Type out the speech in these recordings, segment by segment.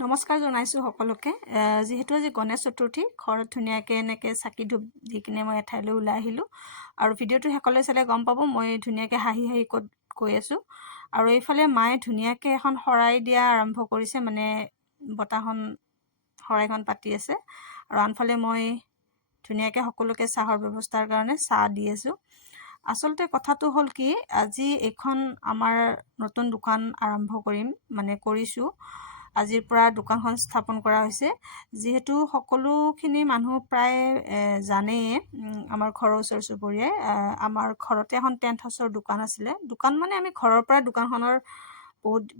নমস্কাৰ জনাইছোঁ সকলোকে। যেহেতু আজি গণেশ চতুৰ্থী, ঘৰত ধুনীয়াকৈ এনেকৈ চাকি ধূপ দি কিনে মই এঠাইলৈ ওলাই আহিলোঁ। আৰু ভিডিঅ'টো শেষলৈ চালে গম পাব মই ধুনীয়াকৈ হাঁহি হাঁহি কৈ আছোঁ। আৰু এইফালে মায়ে ধুনীয়াকৈ এখন শৰাই দিয়া আৰম্ভ কৰিছে, মানে বতাহখন শৰাইখন পাতি আছে। আৰু আনফালে মই ধুনীয়াকৈ সকলোকে চাহৰ ব্যৱস্থাৰ কাৰণে চাহ দি আছোঁ। আচলতে কথাটো হ'ল কি, আজি এইখন আমাৰ নতুন দোকান আৰম্ভ কৰিছোঁ। আজিৰ পৰা দোকানখন স্থাপন কৰা হৈছে। যিহেতু সকলোখিনি মানুহ প্ৰায় জানেই, আমাৰ ঘৰৰ ওচৰ চুবুৰীয়াই। আমাৰ ঘৰতে এখন টেণ্ট হাউচৰ দোকান আছিলে। দোকান মানে আমি ঘৰৰ পৰা দোকানখনৰ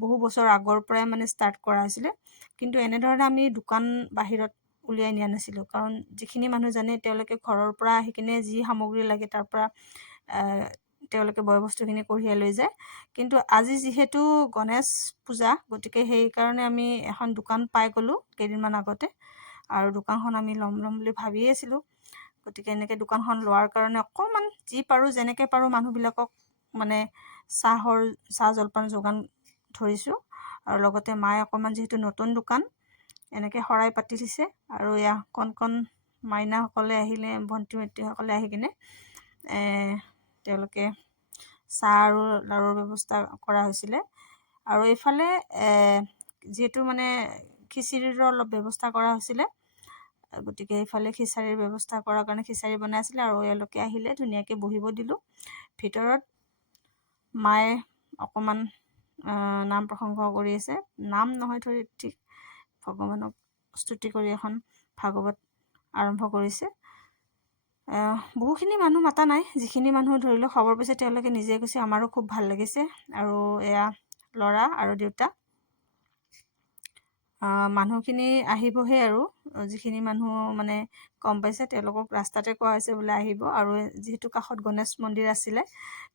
বহু বছৰ আগৰ পৰাই মানে ষ্টাৰ্ট কৰা হৈছিলে। কিন্তু এনেধৰণে আমি দোকান বাহিৰত উলিয়াই নিয়া নাছিলোঁ, কাৰণ যিখিনি মানুহ জানে তেওঁলোকে ঘৰৰ পৰা আহি কিনে যি সামগ্ৰী লাগে তাৰ পৰা তেওঁলোকে বয় বস্তুখিনি কঢ়িয়াই লৈ যায়। কিন্তু আজি যিহেতু গণেশ পূজা, গতিকে সেইকাৰণে আমি এখন দোকান পাই গ'লোঁ কেইদিনমান আগতে। আৰু দোকানখন আমি ল'ম বুলি ভাবিয়ে আছিলোঁ। গতিকে এনেকৈ দোকানখন লোৱাৰ কাৰণে অকণমান যি পাৰোঁ যেনেকৈ পাৰোঁ মানুহবিলাকক মানে চাহ জলপান যোগান ধৰিছোঁ। আৰু লগতে মায়ে অকণমান যিহেতু নতুন দোকান এনেকৈ শৰাই পাতি দিছে। আৰু এয়া কণ মাইনাসকলে আহিলে, ভণ্টি মাতৃসকলে আহি কিনে তেওঁলোকে চাহ আৰু লাৰুৰ ব্যৱস্থা কৰা হৈছিলে। আৰু এইফালে যিহেতু মানে খিচিৰিৰো অলপ ব্যৱস্থা কৰা হৈছিলে, গতিকে এইফালে খিচাৰীৰ ব্যৱস্থা কৰাৰ কাৰণে খিচাৰী বনাই আছিলে। আৰু এওঁলোকে আহিলে ধুনীয়াকৈ বহিব দিলোঁ। ভিতৰত মায়ে অকণমান নাম প্ৰসংগ কৰি আছে, নাম নহয় ঠিক ভগৱানক স্তুতি কৰি এখন ভাগৱত আৰম্ভ কৰিছে। বহুখিনি মানুহ মাতা নাই, যিখিনি মানুহ ধৰি লওক খবৰ পাইছে তেওঁলোকে নিজে কৈছে। আমাৰো খুব ভাল লাগিছে। আৰু এয়া ল'ৰা আৰু দেউতা, মানুহখিনি আহিবহে। আৰু যিখিনি মানুহ মানে গম পাইছে তেওঁলোকক ৰাস্তাতে কোৱা হৈছে বোলে আহিব। আৰু যিহেতু কাষত গণেশ মন্দিৰ আছিলে,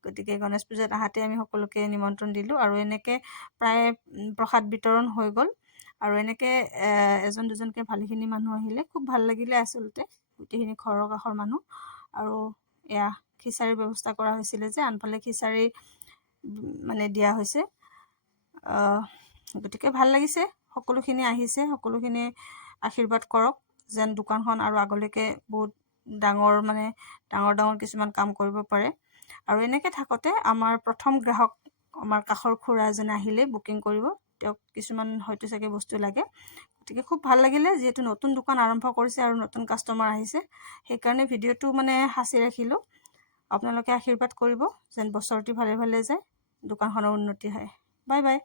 গতিকে গণেশ পূজাত আহাতে আমি সকলোকে নিমন্ত্ৰণ দিলোঁ। আৰু এনেকৈ প্ৰায় প্ৰসাদ বিতৰণ হৈ গ'ল। আৰু এনেকৈ এজন দুজনকৈ ভালেখিনি মানুহ আহিলে, খুব ভাল লাগিলে আচলতে, গোটেইখিনি ঘৰৰ কাষৰ মানুহ। আৰু এয়া খিচাৰীৰ ব্যৱস্থা কৰা হৈছিলে যে, আনফালে খিচাৰী মানে দিয়া হৈছে। গতিকে ভাল লাগিছে, সকলোখিনি আহিছে, সকলোখিনি আশীৰ্বাদ কৰক যেন দোকানখন আৰু আগলৈকে বহুত ডাঙৰ কিছুমান কাম কৰিব পাৰে। আৰু এনেকৈ থাকোঁতে আমাৰ প্ৰথম গ্ৰাহক আমাৰ কাষৰ খুৰা এজনে আহিলে বুকিং কৰিব, তেওঁক কিছুমান হয়তো চাগে বস্তু লাগে। গতিকে খুব ভাল লাগিলে, যিহেতু নতুন দোকান আৰম্ভ কৰিছে আৰু নতুন কাষ্টমাৰ আহিছে, সেইকাৰণে ভিডিঅ'টো মানে সাঁচি ৰাখিলোঁ। আপোনালোকে আশীৰ্বাদ কৰিব যেন বছৰটি ভালে ভালে যায়, দোকানখনৰ উন্নতি হয়। Bye bye.